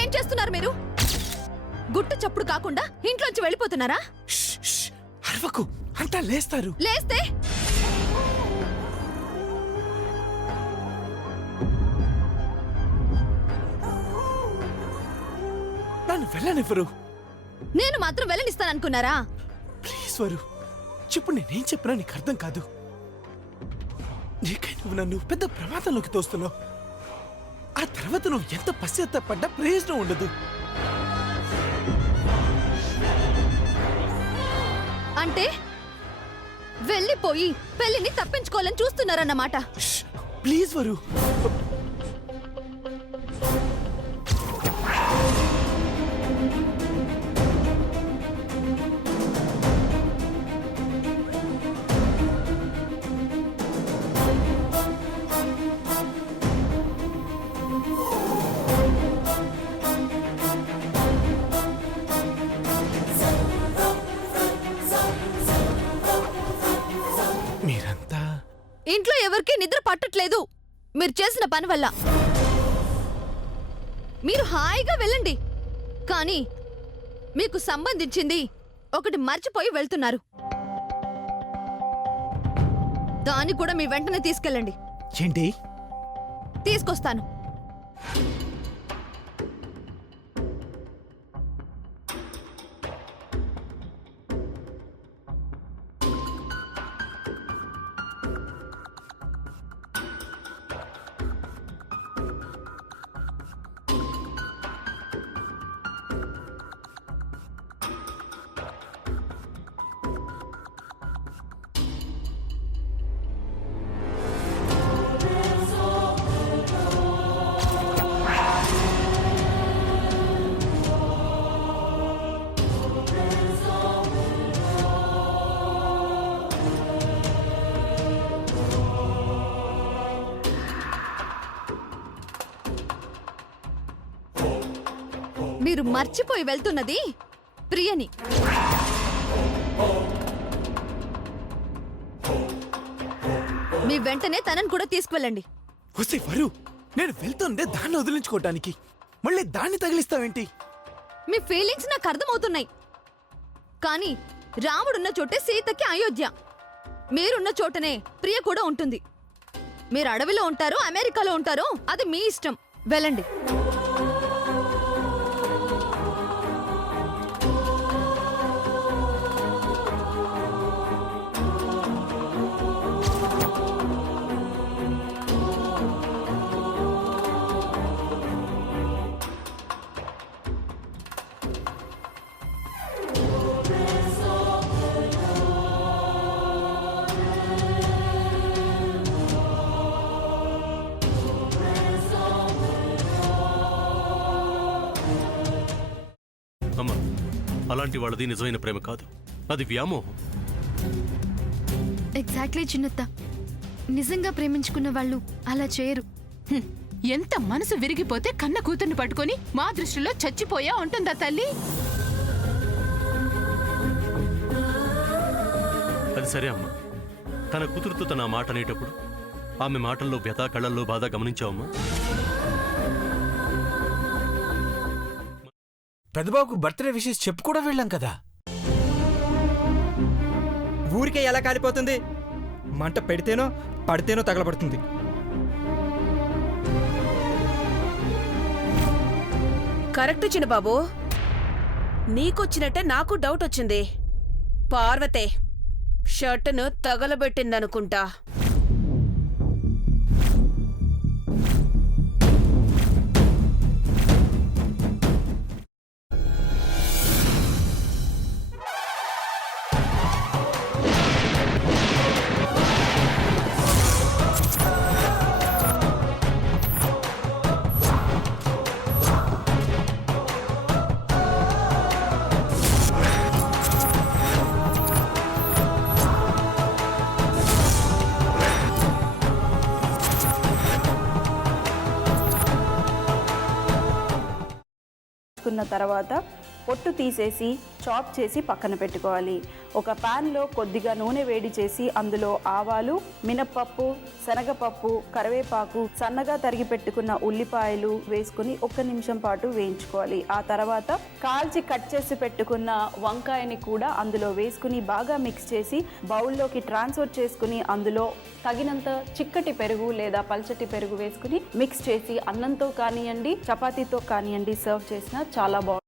ఏం చేస్తున్నారు మీరు? గుట్టు చప్పుడు కాకుండా ఇంట్లోంచి వెళ్ళిపోతున్నారా? అరవకు, అంతా లేస్తారు. లేస్తే నన్ను వెళ్ళనివ్వరు. నేను మాత్రం వెళ్ళనిస్తాననుకున్నారా? ప్లీజ్ వరు, చెప్పు. నేనేం చెప్పినా నీకు అర్థం కాదు. నీకై నువ్వు నన్ను పెద్ద ప్రమాదంలోకి తోస్తున్నావు. ఆ తర్వాత నువ్వు ఎంత పశ్చాత్తాపడ్డా ప్రయోజనం ఉండదు. అంటే వెళ్ళిపోయి పెళ్లిని తప్పించుకోవాలని చూస్తున్నారన్నమాట. ప్లీజ్ వరు. మీరంతా ఇంట్లో ఎవరికీ నిద్ర పట్టట్లేదు మీరు చేసిన పని వల్ల. మీరు హాయిగా వెళ్ళండి, కానీ మీకు సంబంధించింది ఒకటి మర్చిపోయి వెళ్తున్నారు. దాన్ని కూడా మీ వెంటనే తీసుకెళ్ళండి. ఏంటి? తీసుకొస్తాను. మీరు మర్చిపోయి వెళ్తున్నది ప్రియని. మీ వెంటనే తనని కూడా తీసుకువెళ్ళండి. వస్తే వరు, నేను వెళ్తుందే దాన్ని వదిలించుకోవటానికి, మళ్ళీ దాన్ని తగిలిస్తావేంటి? మీ ఫీలింగ్స్ నాకు అర్థమవుతున్నాయి, కానీ రాముడున్న చోటే సీతకి అయోధ్య. మీరున్న చోటనే ప్రియ కూడా ఉంటుంది. మీరు అడవిలో ఉంటారో అమెరికాలో ఉంటారో అది మీ ఇష్టం. వెళ్ళండి. అమ్మా, అలాంటి వాళ్ళది నిజమైన ప్రేమ కాదు, అది వ్యామోహం. ఎగ్జాక్ట్లీ చిన్నత్త. నిజంగా ప్రేమించుకున్న వాళ్ళు అలా చేయరు. ఎంత మనసు విరిగిపోతే కన్న కూతుర్ని పట్టుకొని మా దృష్టిలో చచ్చిపోయా ఉంటుందా తల్లి? అది సరే అమ్మా, తన కూతురుతో తన మాట అనేటప్పుడు ఆమె మాటల్లో వ్యథ, కళ్ళల్లో బాధ గమనించావమ్మా? పెద్దబాబుకు బర్త్డే విషెస్ చెప్పు కూడా వెళ్ళాం కదా. ఊరికే ఎలా కాలిపోతుంది? మంట పెడితేనో పడితేనో తగలబడుతుంది. కరెక్ట్ చిన్నబాబు, నీకొచ్చినట్టే నాకు డౌట్ వచ్చింది. పార్వతే షర్టును తగలబెట్టిందనుకుంటా. తర్వాత పొట్టు తీసేసి చాప్ చేసి పక్కన పెట్టుకోవాలి. ఒక ప్యాన్లో కొద్దిగా నూనె వేడి చేసి అందులో ఆవాలు, మినప్పప్పు, శనగపప్పు, కరివేపాకు, సన్నగా తరిగి పెట్టుకున్న ఉల్లిపాయలు వేసుకుని 1 నిమిషం పాటు వేయించుకోవాలి. ఆ తర్వాత కాల్చి కట్ చేసి పెట్టుకున్న వంకాయని కూడా అందులో వేసుకుని బాగా మిక్స్ చేసి బౌల్లోకి ట్రాన్స్ఫర్ చేసుకుని అందులో తగినంత చిక్కటి పెరుగు లేదా పల్చటి పెరుగు వేసుకుని మిక్స్ చేసి అన్నంతో కానివ్వండి, చపాతీతో కానివ్వండి సర్వ్ చేసినా చాలా బాగుంటుంది.